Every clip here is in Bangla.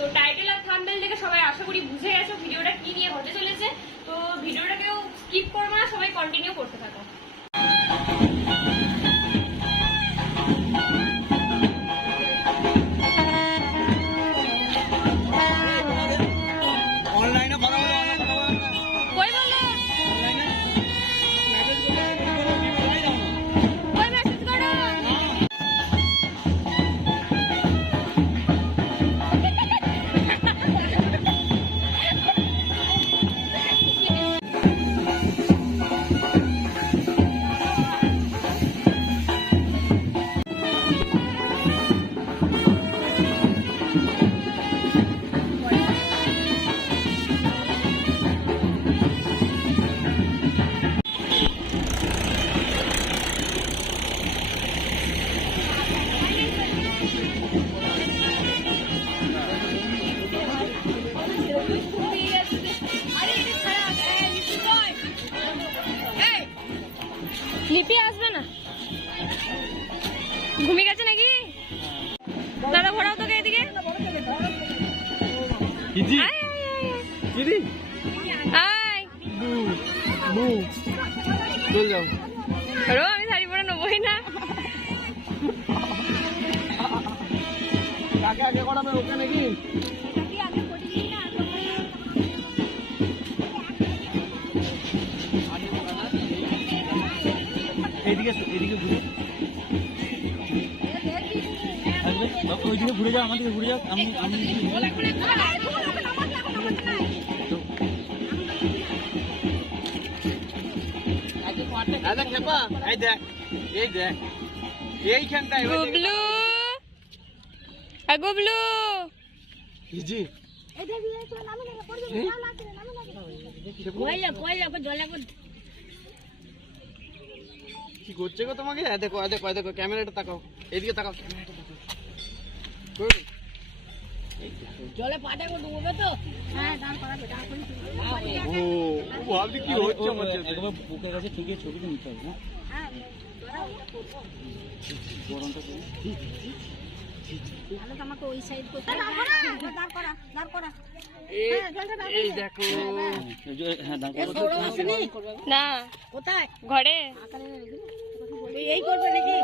তো টাইটেল আর থাম্বেল দেখে সবাই আশা করি বুঝে গেছো, ভিডিওটা কি নিয়ে হতে চলেছে। তো ভিডিওটাকেও স্কিপ করব না, সবাই কন্টিনিউ করতে থাকো। লিপি আসবে না। ঘুমিয়ে গেছে নাকি? দাদা ঘোরাও তোকে এদিকে। আমি শাড়ি পরে নেবই না। কাকে আগে করাবে ওকে নাকি? এদিকে এদিকে ঘুরে। ওইদিকে ঘুরে যাও আমাদেরকে ঘুরে যাও। আমি আমি জলে কি করছে গো তোমাকে? হ্যাঁ, দেখো দেখো দেখো ক্যামেরাটা তাকাও। এদিকে তাকাও ক্যামেরাটা তাকাও। তো। হ্যাঁ দাঁড় করাবে দাঁড় না? হ্যাঁ ঘরে। এই করবে নাকি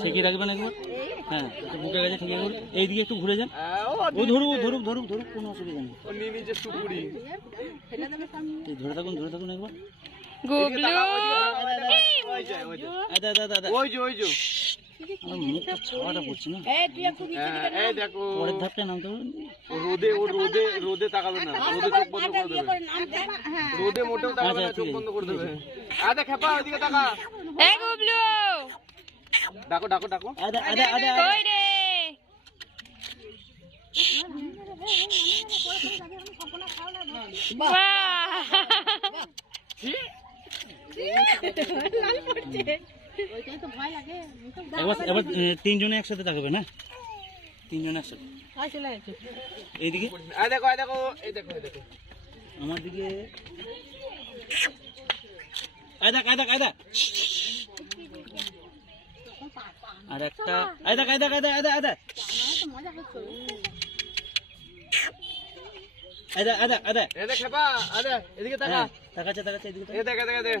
ঠেকিয়ে রাখবেন একবার হ্যাঁ বুকে গেছে ঠেকিয়ে করুন এইদিকে একটু ঘুরে যান ও ধরুক ধরুক ধরুক ধরুক কোনো অসুবিধা নেই ধরে থাকুন ধরে থাকুন একবার দাদা দাদা ওই যে ওই যে রোদে ও রোদে রোদে তাকাবে না। রোদে চোখ বন্ধ রোদে মোটেও তাকাবে চোখ বন্ধ করে দেবে। আদা খেপা ডাকো ডাকো লাল পড়ছে। এবার তিনজনে একসাথে থাকবে না? তিনজনে একসাথে। এইদিকে? এই দেখো দেখো এই দেখো দেখো। আমার দিকে। আয়দা আর একটা। আয়দা আয়দা আয়দা আয়দা আয়দা আয়দা আয়দা আয়দা খেপা আদা এদিকে তাকা। হ্যাঁ তাকাচ্ছে তাকাচ্ছে এদিকে তাকা। এই দেখ এই দেখ এই দেখ।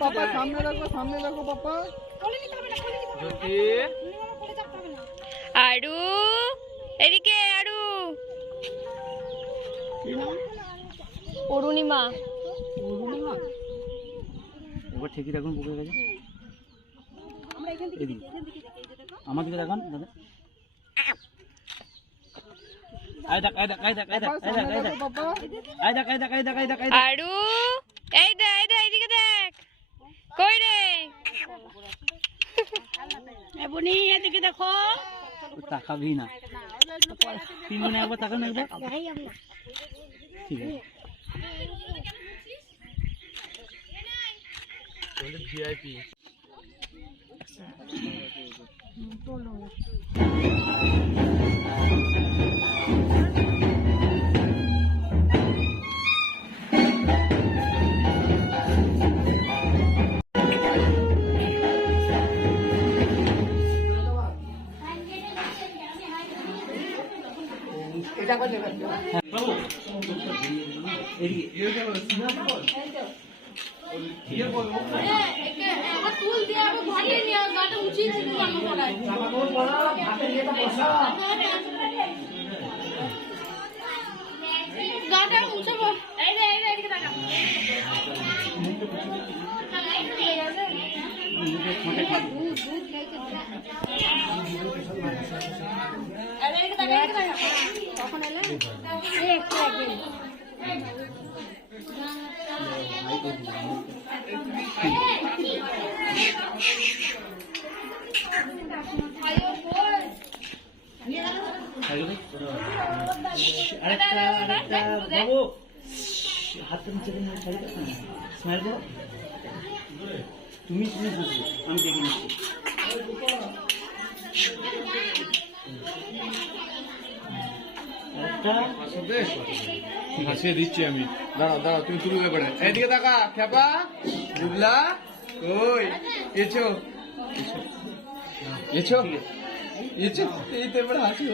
পাপা সামনে রাখো সামনে রাখো পাপা জ্যোতি আরু এদিকে আরু অরুণিমা একবার ঠিকই রাখুন বুকে গেছে এদিকে আমার দিকে দেখান দাদা আয়দা আয়দা আয়দা আয়দা আয়দা আয়দা আয়দা আয়দা আয়দা আয়দা আয়দা আরু এই দে এই দে এইদিকে দেখ। কই রে? এবনি এদিকে দেখো। তাকাবি না। তিন মনে একবার তাকান একবার। ঠিক আছে। ভিআইপি গাটা বল এই যে এই যে এদিকে তাকা আরেকটা আরেকটা বাবু হাতটা নিচে দিন স্মাইল করো তুমি তুমি বুঝবে? আমি দেখে নিচ্ছি। হাসিয়ে দিচ্ছি আমি। দাঁড়াও দাঁড়াও, তুমি শুরু এদিকে এই তো হাসি